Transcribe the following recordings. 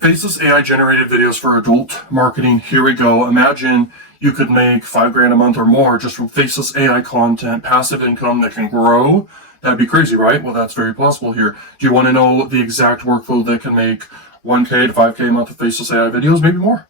Faceless AI generated videos for adult marketing. Here we go. Imagine you could make $5,000 a month or more just from faceless AI content, passive income that can grow. That'd be crazy, right? Well, that's very possible here. Do you want to know the exact workflow that can make 1K to 5K a month of faceless AI videos? Maybe more.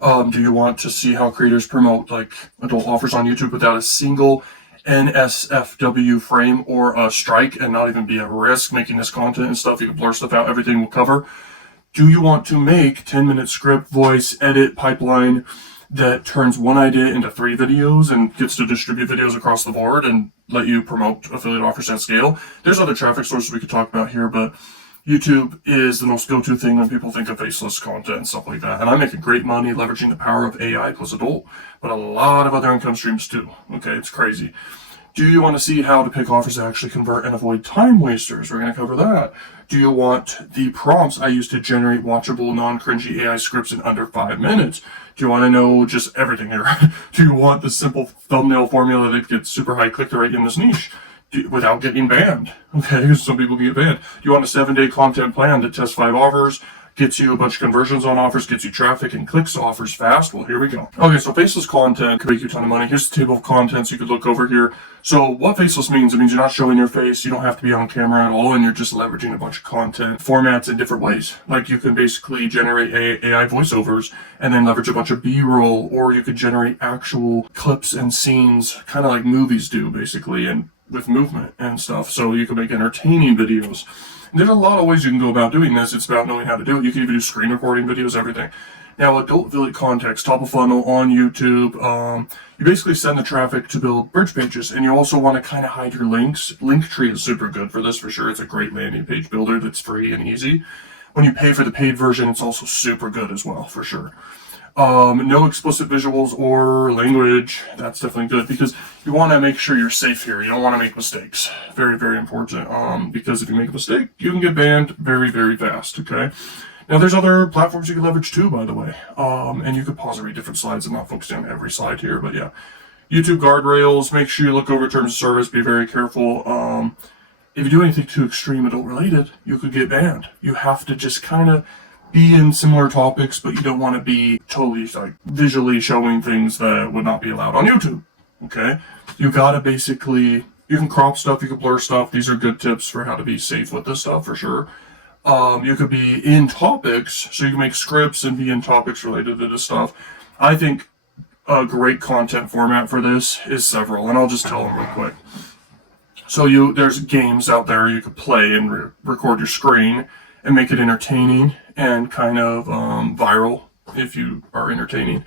Do you want to see how creators promote like adult offers on YouTube without a single NSFW frame or a strike and not even be at risk making this content and stuff? You can blur stuff out, everything will cover. Do you want to make 10-minute script, voice, edit, pipeline that turns one idea into 3 videos and gets to distribute videos across the board and let you promote affiliate offers at scale? There's other traffic sources we could talk about here, but YouTube is the most go-to thing when people think of faceless content and stuff like that. And I'm making great money leveraging the power of AI plus adult, but a lot of other income streams too. Okay, it's crazy. Do you want to see how to pick offers that actually convert and avoid time wasters? We're going to cover that. Do you want the prompts I use to generate watchable, non-cringy AI scripts in under 5 minutes? Do you want to know just everything here? Do you want the simple thumbnail formula that gets super high click-through rate in this niche without getting banned? Okay, some people get banned. Do you want a 7-day content plan that tests 5 offers, gets you a bunch of conversions on offers, gets you traffic and clicks to offers fast? Well, here we go. Okay, so faceless content could make you a ton of money. Here's the table of contents you could look over here. So what faceless means, it means you're not showing your face, you don't have to be on camera at all, and you're just leveraging a bunch of content formats in different ways. Like you can basically generate AI voiceovers and then leverage a bunch of B-roll, or you could generate actual clips and scenes, kind of like movies do basically, and with movement and stuff. So you can make entertaining videos. There's a lot of ways you can go about doing this. It's about knowing how to do it. You can even do screen recording videos, everything. Now, adult affiliate context, top of funnel on YouTube. You basically send the traffic to build bridge pages, and you also want to kind of hide your links. Linktree is super good for this for sure. It's a great landing page builder that's free and easy. When you pay for the paid version, it's also super good as well for sure. No explicit visuals or language. That's definitely good because you want to make sure you're safe here. You don't want to make mistakes. Very, very important. Because if you make a mistake, you can get banned very, very fast. Okay. Now there's other platforms you can leverage too, by the way. And you could pause and read different slides. I'm not focusing on every slide here, but yeah. YouTube guardrails. Make sure you look over terms of service. Be very careful. If you do anything too extreme adult related, you could get banned. You have to just kind of be in similar topics, but you don't want to be totally like visually showing things that would not be allowed on YouTube. Okay, you gotta basically, you can crop stuff, you can blur stuff. These are good tips for how to be safe with this stuff for sure. You could be in topics, so you can make scripts and be in topics related to this stuff. I think a great content format for this is several, and I'll just tell them real quick. So there's games out there you could play and record your screen and make it entertaining and kind of viral if you are entertaining.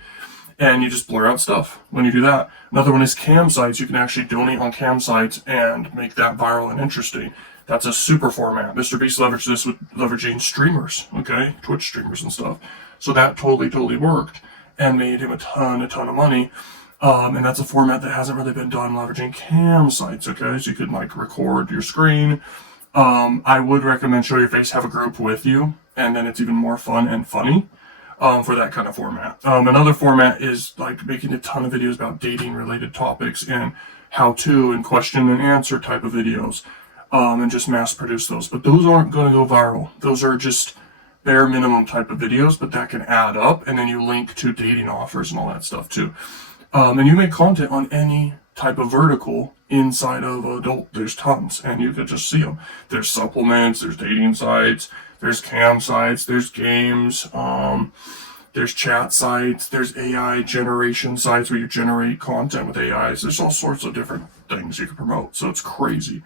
And you just blur out stuff when you do that. Another one is cam sites. You can actually donate on cam sites and make that viral and interesting. That's a super format. Mr. Beast leveraged this with leveraging streamers, okay? Twitch streamers and stuff. So that totally worked and made him a ton of money. And that's a format that hasn't really been done leveraging cam sites, okay? So you could like record your screen. I would recommend show your face, have a group with you, and then it's even more fun and funny for that kind of format. Another format is like making a ton of videos about dating related topics and how to and question and answer type of videos, and just mass produce those. But those aren't going to go viral. Those are just bare minimum type of videos, but that can add up, and then you link to dating offers and all that stuff too. And you make content on any type of vertical inside of adult. There's tons, and you could just see them. There's supplements, there's dating sites, there's cam sites, there's games, there's chat sites, there's AI generation sites where you generate content with AIs. There's all sorts of different things you can promote, so it's crazy.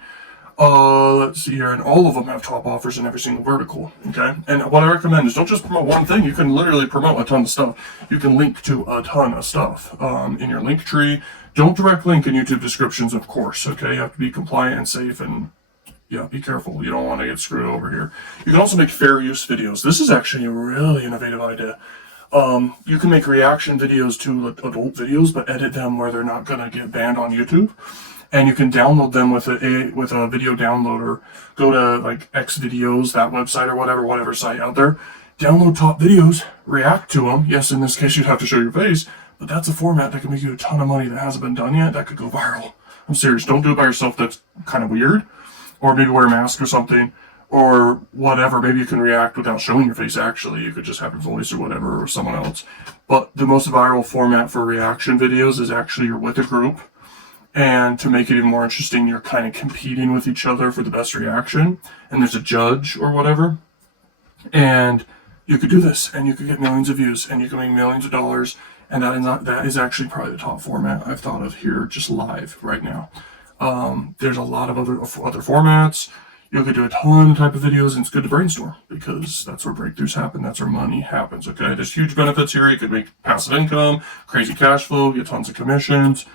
Let's see here, and all of them have top offers in every single vertical, okay? And what I recommend is don't just promote one thing. You can literally promote a ton of stuff. You can link to a ton of stuff in your link tree. Don't direct link in YouTube descriptions, of course, okay? You have to be compliant and safe, and yeah, be careful. You don't want to get screwed over here. You can also make fair use videos. This is actually a really innovative idea. You can make reaction videos to adult videos, but edit them where they're not going to get banned on YouTube. And you can download them with a video downloader. Go to like X videos, that website or whatever site out there. Download top videos, react to them. Yes, in this case, you'd have to show your face, but that's a format that can make you a ton of money that hasn't been done yet. That could go viral. I'm serious. Don't do it by yourself. That's kind of weird. Or maybe wear a mask or something. or whatever. Maybe you can react without showing your face actually. You could just have your voice or whatever, or someone else. But the most viral format for reaction videos is actually you're with a group. And to make it even more interesting, you're kind of competing with each other for the best reaction. And there's a judge or whatever. And you could do this, and you could get millions of views, and you can make millions of dollars. And that is actually probably the top format I've thought of here, just live right now. There's a lot of other formats. You could do a ton type of videos, and it's good to brainstorm because that's where breakthroughs happen. That's where money happens. Okay, there's huge benefits here. You could make passive income, crazy cash flow, get tons of commissions.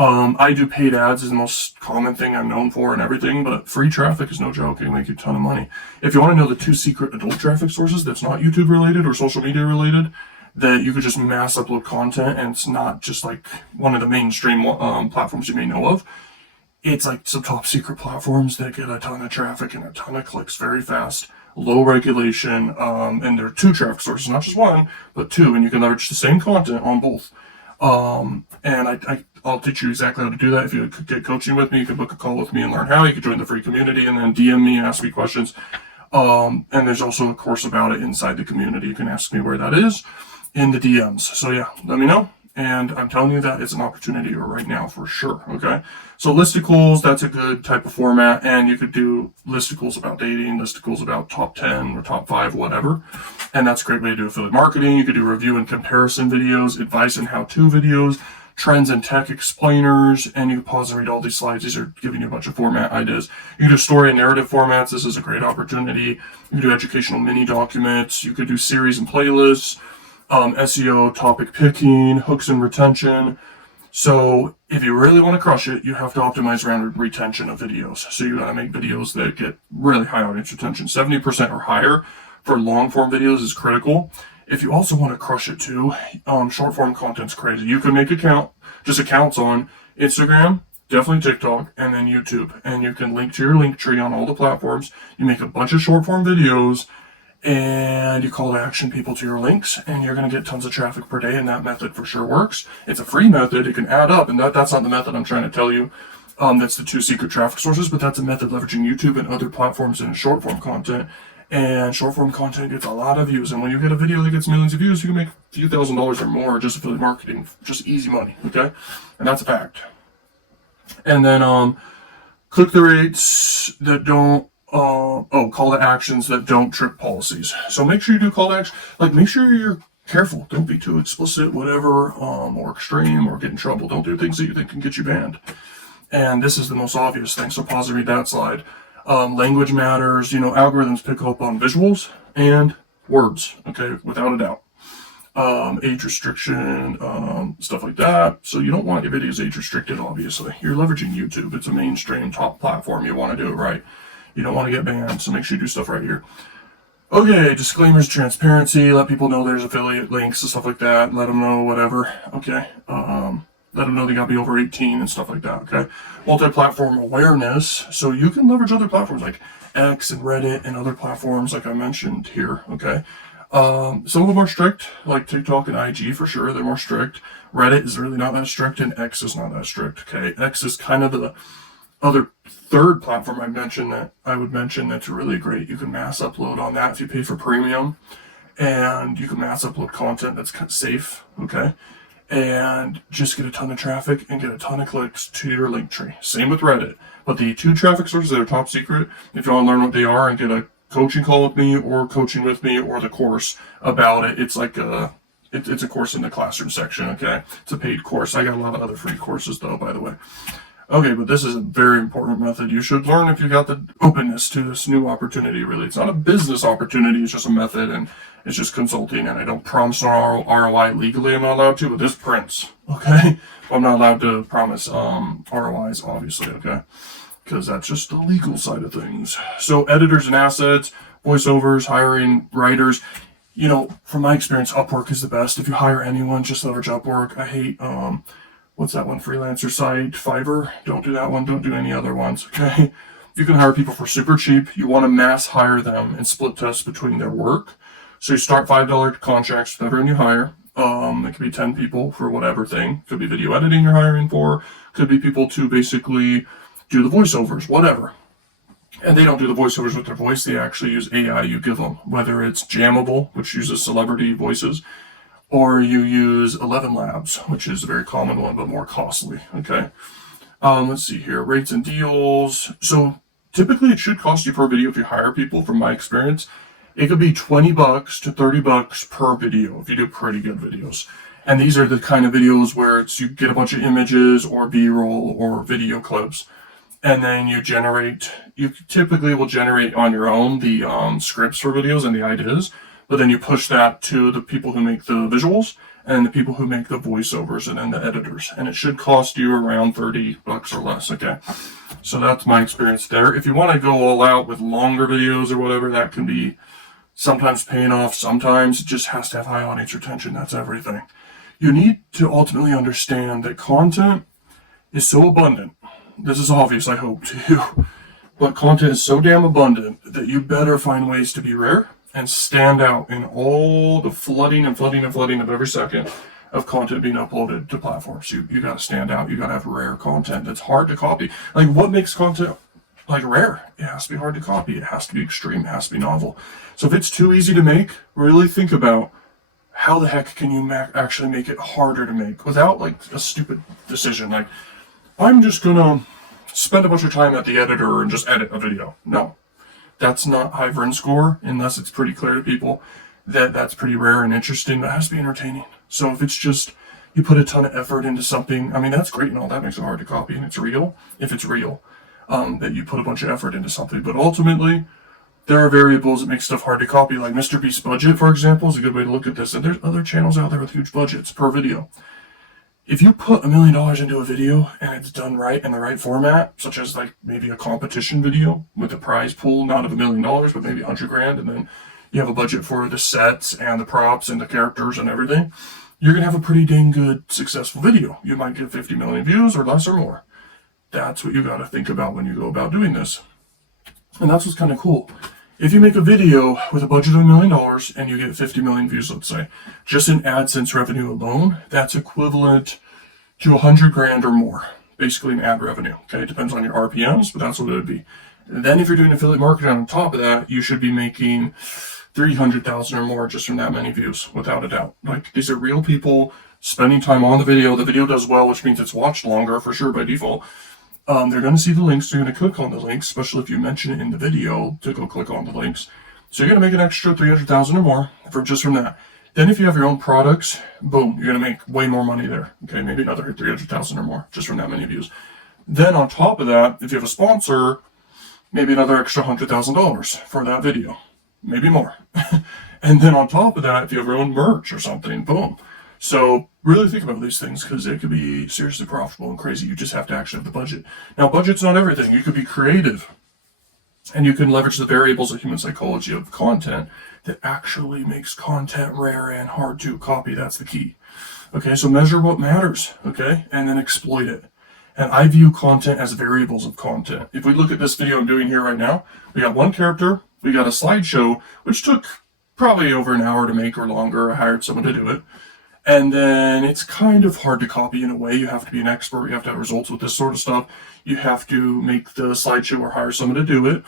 I do paid ads is the most common thing I'm known for and everything, but free traffic is no joke. It can make you a ton of money. If you want to know the 2 secret adult traffic sources that's not YouTube related or social media related, that you could just mass upload content and it's not just like one of the mainstream platforms you may know of. It's like some top secret platforms that get a ton of traffic and a ton of clicks very fast, low regulation, and there are 2 traffic sources, not just 1, but 2, and you can leverage the same content on both. And I'll teach you exactly how to do that. If you could get coaching with me, you can book a call with me and learn how. You can join the free community and then DM me and ask me questions. And there's also a course about it inside the community. You can ask me where that is in the DMs. So yeah, let me know. And I'm telling you that it's an opportunity right now for sure. Okay. So listicles, that's a good type of format. And you could do listicles about dating, listicles about top 10 or top 5, whatever. And that's a great way to do affiliate marketing. You could do review and comparison videos, advice and how-to videos, trends and tech explainers, and you can pause and read all these slides. These are giving you a bunch of format ideas. You can do story and narrative formats. This is a great opportunity. You can do educational mini documents. You could do series and playlists, SEO, topic picking, hooks and retention. So if you really want to crush it, you have to optimize around retention of videos. So you got to make videos that get really high audience retention. 70% or higher for long form videos is critical. If you also want to crush it too, short form content's crazy. You can make accounts on Instagram, definitely TikTok, and then YouTube. And you can link to your link tree on all the platforms. You make a bunch of short form videos and you call to action people to your links, and you're going to get tons of traffic per day. And that method for sure works. It's a free method. It can add up, and that's not the method I'm trying to tell you. That's the 2 secret traffic sources, but that's a method leveraging YouTube and other platforms in short form content. And short form content gets a lot of views. And when you get a video that gets millions of views, you can make a few $1,000s or more just affiliate marketing, just easy money. Okay. And that's a fact. And then, click-through rates that don't, call to actions that don't trip policies. So make sure you do call to action. Like, make sure you're careful. Don't be too explicit, whatever, or extreme, or get in trouble. Don't do things that you think can get you banned. And this is the most obvious thing. So pause and read that slide. Language matters. Algorithms pick up on visuals and words. Okay, without a doubt. Age restriction, stuff like that. So you don't want your videos age restricted, obviously. You're leveraging YouTube. It's a mainstream top platform. You want to do it right. You don't want to get banned, so make sure you do stuff right here. Okay, disclaimers, transparency, let people know there's affiliate links and stuff like that. Let them know whatever. Okay. Let them know they got to be over 18 and stuff like that. Okay. Multi-platform awareness. So you can leverage other platforms like X and Reddit and other platforms like I mentioned here. Okay. Some of them are strict, like TikTok and IG for sure. They're more strict. Reddit is really not that strict, and X is not that strict. Okay. X is kind of the other third platform I would mention that's really great. You can mass upload on that if you pay for premium, and you can mass upload content that's safe, okay, and just get a ton of traffic and get a ton of clicks to your link tree. Same with Reddit. But the 2 traffic sources that are top secret, if you want to learn what they are and get a coaching call with me or coaching with me or the course about it, it's like it's a course in the classroom section, okay? It's a paid course. I got a lot of other free courses though, by the way. Okay, but this is a very important method you should learn if you got the openness to this new opportunity, really. It's not a business opportunity, it's just a method, and it's just consulting, and I don't promise an ROI legally. I'm not allowed to, but this prints, okay? I'm not allowed to promise ROIs, obviously, okay? Because that's just the legal side of things. So editors and assets, voiceovers, hiring writers. From my experience, Upwork is the best. If you hire anyone, just leverage Upwork. I hate what's that one freelancer site? Fiverr. Don't do that one. Don't do any other ones. Okay. You can hire people for super cheap. You want to mass hire them and split test between their work. So you start $5 contracts with everyone you hire. It could be 10 people for whatever thing. Could be video editing you're hiring for. Could be people to basically do the voiceovers, whatever. And they don't do the voiceovers with their voice. They actually use AI you give them, whether it's Jammable, which uses celebrity voices, or you use 11 Labs, which is a very common one, but more costly. Okay. Let's see here. Rates and deals. So typically it should cost you per video if you hire people, from my experience. It could be $20 to $30 per video if you do pretty good videos. And these are the kind of videos where you get a bunch of images or B-roll or video clips, and then you typically will generate on your own the scripts for videos and the ideas, but then you push that to the people who make the visuals and the people who make the voiceovers and then the editors. And it should cost you around $30 or less, okay? So that's my experience there. If you want to go all out with longer videos or whatever, that can be sometimes paying off, sometimes it just has to have high audience retention. That's everything. You need to ultimately understand that content is so abundant. This is obvious, I hope, to you. But content is so damn abundant that you better find ways to be rare and stand out in all the flooding of every second of content being uploaded to platforms. You got to stand out. You got to have rare content that's hard to copy. Like, what makes content like rare? It has to be hard to copy. It has to be extreme. It has to be novel. So if it's too easy to make, really think about how the heck can you actually make it harder to make without like a stupid decision. Like, I'm just gonna spend a bunch of time at the editor and just edit a video. No, that's not high Vern score unless it's pretty clear to people that that's pretty rare and interesting, but it has to be entertaining. So if it's just you put a ton of effort into something, I mean, that's great and all, that makes it hard to copy, and it's real, if it's real, that you put a bunch of effort into something. But ultimately, there are variables that make stuff hard to copy, like Mr. Beast's budget, for example, is a good way to look at this. And there's other channels out there with huge budgets per video. If you put $1 million into a video and it's done right in the right format, such as like maybe a competition video with a prize pool, not of $1 million, but maybe 100 grand, and then you have a budget for the sets and the props and the characters and everything, you're going to have a pretty dang good, successful video. You might get 50 million views or less or more. That's what you got to think about when you go about doing this. And that's what's kind of cool. If you make a video with a budget of $1 million and you get 50 million views, let's say, just in AdSense revenue alone, that's equivalent to 100 grand or more, basically in ad revenue. Okay, it depends on your RPMs, but that's what it would be. And then if you're doing affiliate marketing on top of that, you should be making 300,000 or more just from that many views, without a doubt. Like, these are real people spending time on the video. The video does well, which means it's watched longer for sure by default. They're going to see the links. They're going to click on the links, especially if you mention it in the video to go click on the links. So you're going to make an extra 300,000 or more from that. Then if you have your own products, boom, you're going to make way more money there. Okay, maybe another 300,000 or more just from that many views. Then on top of that, if you have a sponsor, maybe another extra $100,000 for that video, maybe more. And then on top of that, if you have your own merch or something, boom. So really think about these things, because it could be seriously profitable and crazy. You just have to actually have the budget. Now, budget's not everything. You could be creative, and you can leverage the variables of human psychology of content that actually makes content rare and hard to copy. That's the key. Okay, so measure what matters, okay, and then exploit it. And I view content as variables of content. If we look at this video I'm doing here right now, we got one character, we got a slideshow, which took probably over an hour to make or longer. I hired someone to do it. And then it's kind of hard to copy in a way. You have to be an expert. You have to have results with this sort of stuff. You have to make the slideshow or hire someone to do it.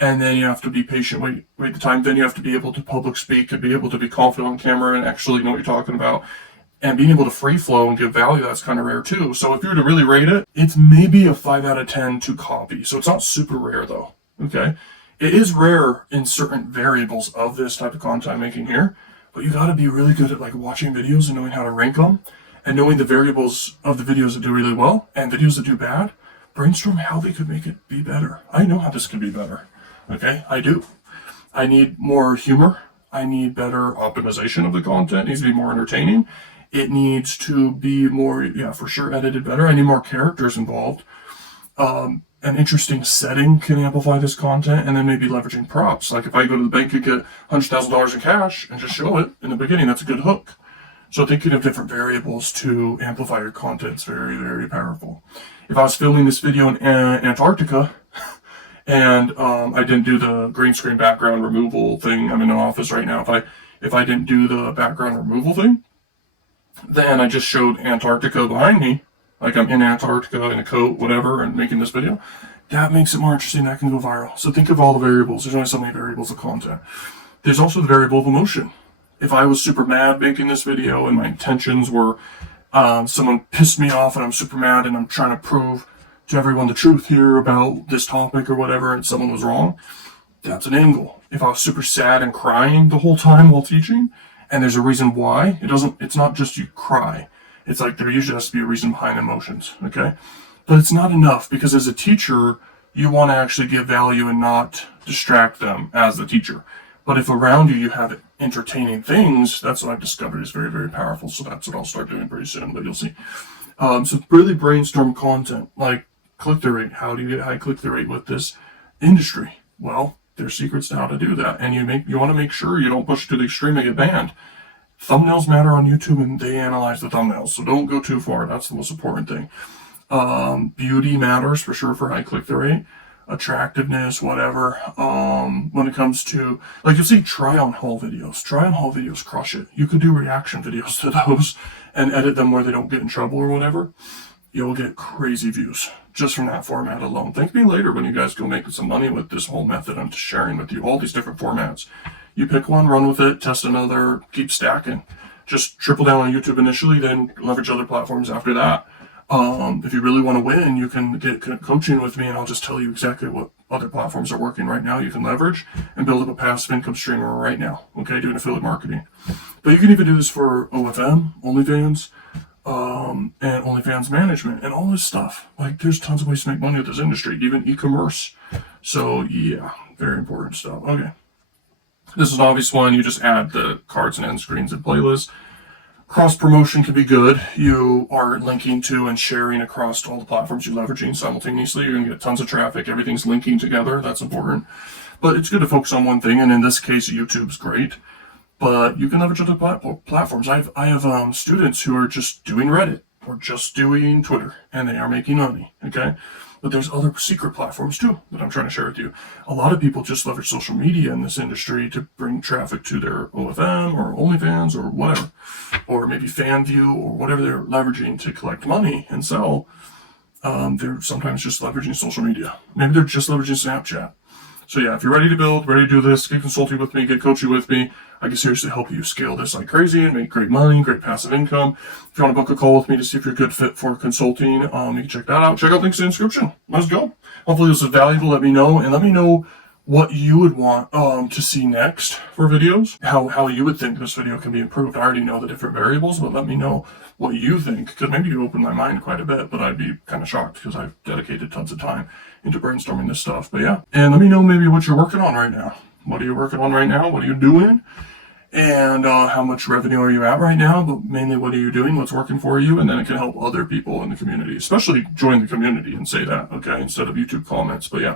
And then you have to be patient, wait the time. Then you have to be able to public speak and be able to be confident on camera and actually know what you're talking about. And being able to free flow and give value, that's kind of rare too. So if you were to really rate it, it's maybe a 5 out of 10 to copy. So it's not super rare though, okay? It is rare in certain variables of this type of content I'm making here. But you got to be really good at like watching videos and knowing how to rank them, and knowing the variables of the videos that do really well and videos that do bad. Brainstorm how they could make it be better. I know how this could be better. Okay, I do. I need more humor. I need better optimization of the content. It needs to be more entertaining. It needs to be more, yeah, for sure, edited better. I need more characters involved. An interesting setting can amplify this content, and then maybe leveraging props. Like if I go to the bank and get $100,000 in cash and just show it in the beginning, that's a good hook. So thinking of different variables to amplify your content is very, very powerful. If I was filming this video in Antarctica and I didn't do the green screen background removal thing, I'm in an office right now. If I didn't do the background removal thing, then I just showed Antarctica behind me, like I'm in Antarctica in a coat, whatever, and making this video, that makes it more interesting. That can go viral. So think of all the variables. There's only so many variables of content. There's also the variable of emotion. If I was super mad making this video and my intentions were someone pissed me off and I'm super mad and I'm trying to prove to everyone the truth here about this topic or whatever, and someone was wrong, that's an angle. If I was super sad and crying the whole time while teaching, and there's a reason why, it's not just you cry. It's like there usually has to be a reason behind emotions, okay? But it's not enough, because as a teacher, you want to actually give value and not distract them as the teacher. But if around you have entertaining things, that's what I've discovered is very, very powerful. So that's what I'll start doing pretty soon, but you'll see. So really brainstorm content, like click-through rate. How do you get high click-through rate with this industry? Well, there's secrets to how to do that. And you want to make sure you don't push it to the extreme and get banned. Thumbnails matter on YouTube, and they analyze the thumbnails. So don't go too far. That's the most important thing. Beauty matters for sure for high click-through rate. Attractiveness, whatever. When it comes to, like, you'll see try-on haul videos. Try-on haul videos crush it. You could do reaction videos to those and edit them where they don't get in trouble or whatever. You'll get crazy views just from that format alone. Thank me later when you guys go making some money with this whole method I'm just sharing with you. All these different formats. You pick one, run with it, test another, keep stacking. Just triple down on YouTube initially, then leverage other platforms after that. If you really want to win, you can get coaching with me, and I'll just tell you exactly what other platforms are working right now you can leverage and build up a passive income stream right now, okay, doing affiliate marketing. But you can even do this for OFM, OnlyFans, and OnlyFans management, and all this stuff. Like, there's tons of ways to make money with this industry, even e-commerce. So, yeah, very important stuff. Okay. This is an obvious one. You just add the cards and end screens and playlists. Cross promotion can be good. You are linking to and sharing across all the platforms you're leveraging simultaneously. You're going to get tons of traffic. Everything's linking together. That's important. But it's good to focus on one thing. And in this case, YouTube's great. But you can leverage other platforms. I have students who are just doing Reddit or just doing Twitter, and they are making money. Okay. But there's other secret platforms too that I'm trying to share with you. A lot of people just leverage social media in this industry to bring traffic to their OFM or OnlyFans or whatever, or maybe FanView or whatever they're leveraging to collect money and sell. They're sometimes just leveraging social media. Maybe they're just leveraging Snapchat. So yeah, if you're ready to build, ready to do this, get consulting with me, get coaching with me. I can seriously help you scale this like crazy and make great money, great passive income. If you want to book a call with me to see if you're a good fit for consulting, you can check that out. Check out links in the description. Let's go. Hopefully this is valuable. Let me know, and let me know what you would want to see next for videos, how you would think this video can be improved. I already know the different variables, but let me know what you think, because maybe you opened my mind quite a bit, but I'd be kind of shocked because I've dedicated tons of time into brainstorming this stuff. But yeah, and let me know maybe what you're working on right now. What are you working on right now? What are you doing? And how much revenue are you at right now? But mainly, what are you doing? What's working for you? And then it can help other people in the community, especially join the community and say that, okay, instead of YouTube comments. But yeah.